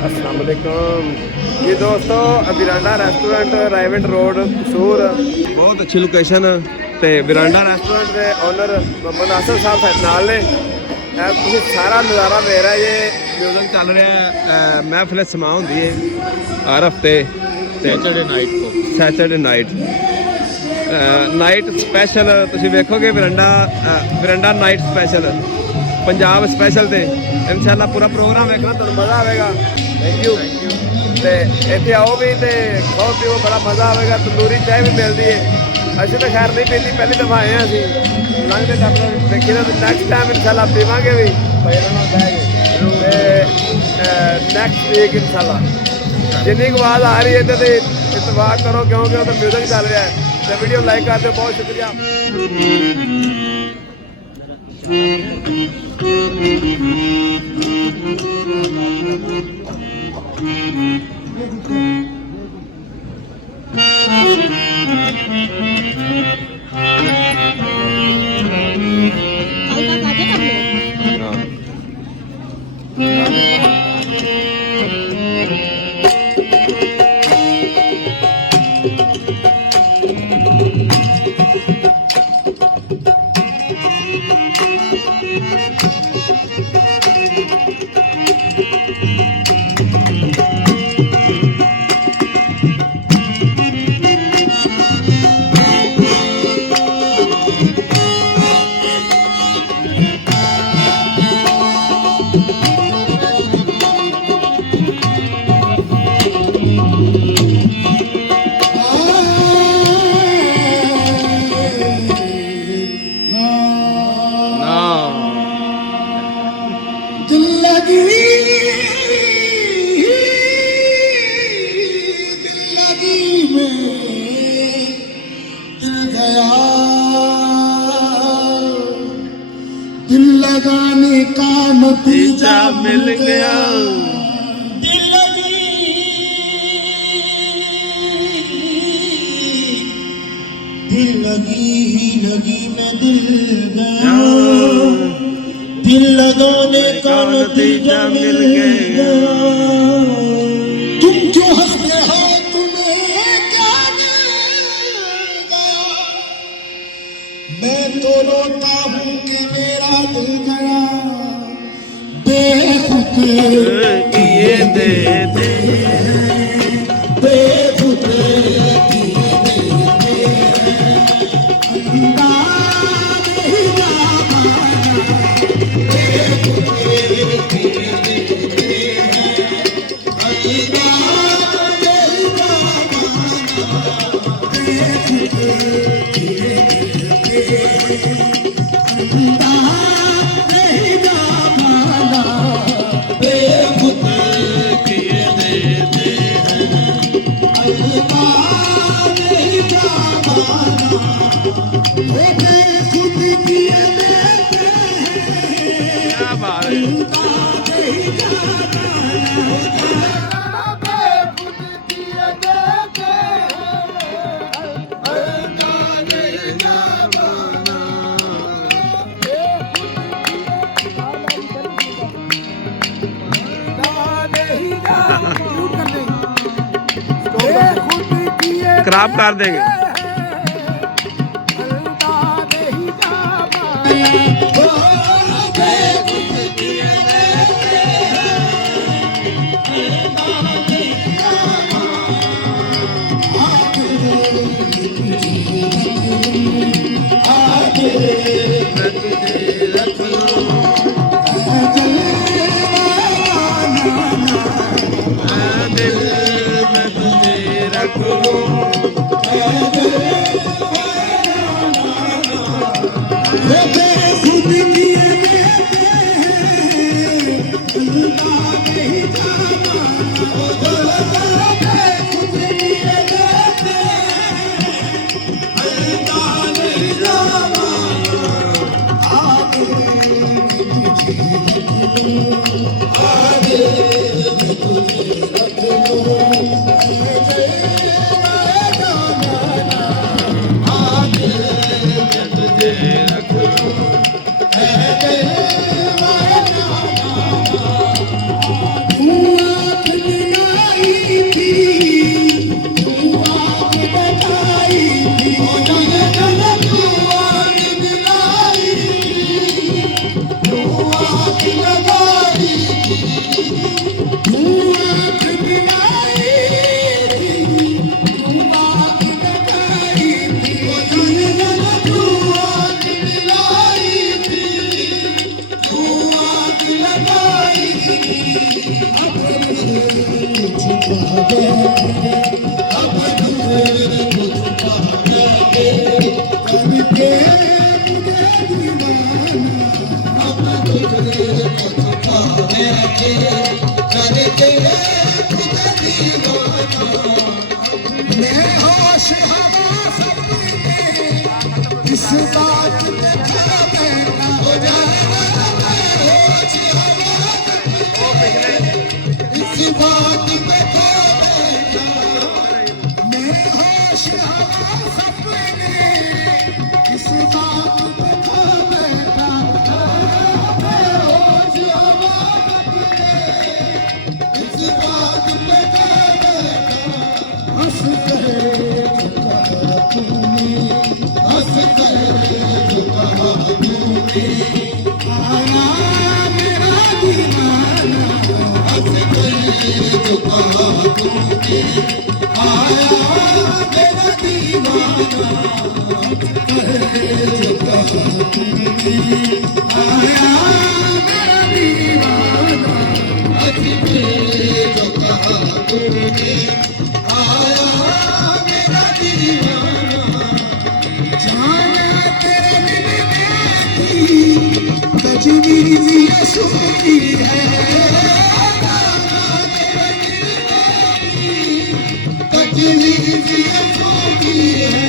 अस्सलाम वालेकुम जी दोस्तों, विरांडा रेस्टोरेंट रायवेंट रोड कसूर बहुत अच्छी लोकेशन ते विरांडा रेस्टोरेंट के ओनर मोहम्मद आसिफ साहब साडे नाल ने। तुसीं सारा नज़ारा देख रहा जे म्यूजिक चल रहा है। महफिल समा होंदी है हर हफ्ते सैटरडे नाइट नाइट स्पैशल तुसीं वेखोगे विरांडा नाइट स्पैशल पंजाब स्पैशल ते इंशाल्लाह पूरा प्रोग्राम वेखना तुहानूं मज़ा आएगा। Thank you. ते इत्थे आओ भी ते खाओ पिओ, बड़ा मज़ा आएगा। तंदूरी चाय भी मिलती है। असीं तो खैर नहीं पीती, पहली दफ़ा आए हैं असीं लंघते टप्पदे देखी तो नैक्सट टाइम इंशाल्लाह पीवांगे भी नैक्सट वीक इंशाल्लाह। जिन्नी आवाज़ आ रही है तो इतफाक करो क्योंकि उधर म्यूजिक चल रहा है। तो वीडियो लाइक कर दो, बहुत शुक्रिया। दिल लगाने का नतीजा मिल गया। दिल लगी ही लगी में दिल गया। दिल लगाने का नतीजा मिल गया। तुम क्यों हंसते हो, तुम्हें क्या मिल गया? मैं तो रोता हूँ कि मेरा दिल गया। बेखुद किए दे दे बेखुद क्या बात है। खराब कर देंगे। इस बात पे खड़ा हो जाना, इस बात पे खड़ा मैं होश हवा सपने, इस बात पे खड़ा मैं होश हवा सपने, इस बात पे खड़ा हंस कर तूने, हंस कर आया मेरा दीवाना, हंस कर तूने आया मेरा दीवाना, हंस कर तूने आया मेरा दीवाना, हंस कर तूने आया मेरा दीवाना, जाना तेरे मिलने की तजवीज़ ये सुनती है, जाना तेरे मिलने की तजवीज़ ये सुनती है,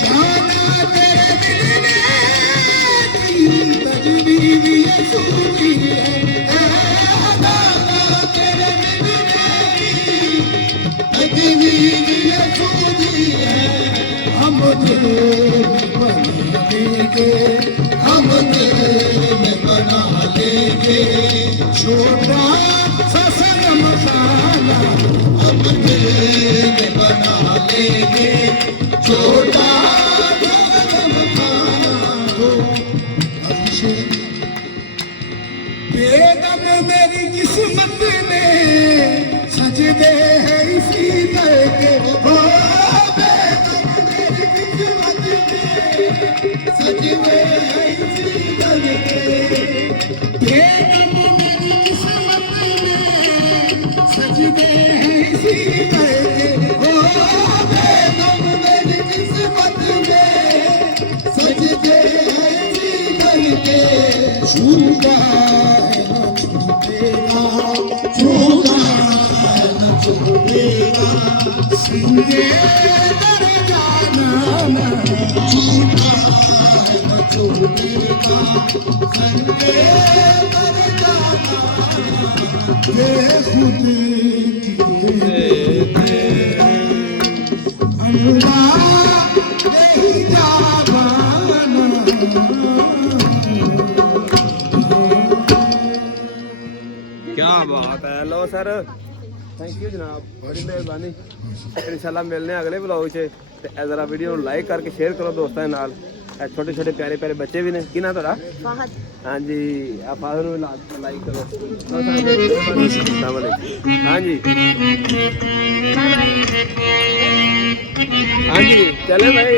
जाना तेरे मिलने की तजवीज़ ये सुनती है, जाना तेरे मिलने की तजवीज़ ये सुनती है, हम दिल बना लेंगे, हम दिल में बना लेंगे छोटा सा सनम खाना, हम दिल में बना लेंगे छोटा सा सनम खाना। अभिषेक बेगम मेरी किस्मत में सजदे हैं इसी दर के, हो बेगम मेरी किस्मत में सजदे हैं इसी दर के, बेगम मेरी किस्मत में सजदे हैं इसी दर के, हो बेगम मेरी किस्मत में सजदे हैं इसी दर के, छूटा है न छूटेगा, छूटा है न छूटेगा, सीने दर जाना छूटा है न छूटेगा, संगे दर जाना बेखुद किए अल्लाह नहीं जावाना। क्या बात है। लो सर थैंक यू जनाब, बड़ी मेहरबानी। इंशाल्लाह मिलने अगले ब्लॉग च। ते जरा वीडियो लाइक करके शेयर करो दोस्तों के नाल। छोटे छोटे प्यारे प्यारे बच्चे भी ने। की ना थोड़ा? फाहद। हाँ जी, आप फाहद को लाइक करो। हाँ जी हाँ जी चले भाई।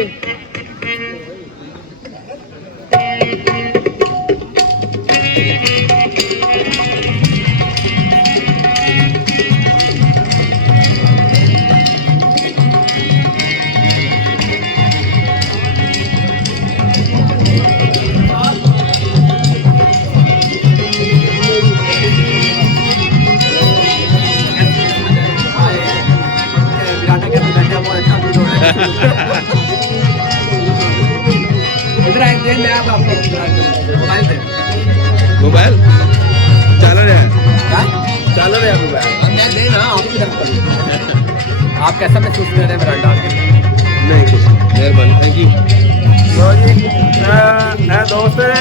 इधर आए थे, मैं आपको मोबाइल दे। मोबाइल चल रहा है? क्या चल रहा है मोबाइल? मैं देना आप भी रख। आप कैसा महसूस कर रहे हैं ब्रांड डाल के? नहीं कुछ, मेहरबानी, थैंक यू। तो जी दोस्त है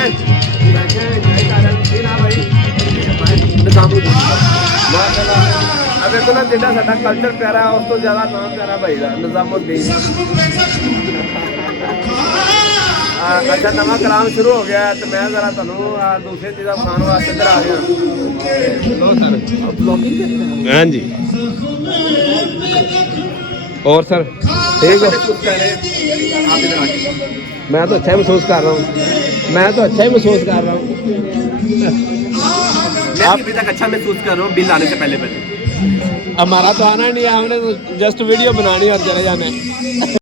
अब एक जितना साडा कल्चर प्यारा उस तो ज्यादा नाम प्यारा भाई का निजामुद्दीन। अच्छा नवा कलाम शुरू हो गया है तो मैं जरा ਤੁਹਾਨੂੰ दूसरी चीज़ खाने वास्ते इधर आ गया। लो सर ब्लॉगिंग। हाँ जी और सर ठीक हो? मैं तो अच्छा ही महसूस कर रहा हूँ, मैं तो अच्छा ही महसूस कर रहा हूँ। मैं अभी तक अच्छा महसूस कर रहा हूँ बिल आने से पहले। हमारा तो आना नहीं है, हमने तो जस्ट वीडियो बनानी और चले जाना है।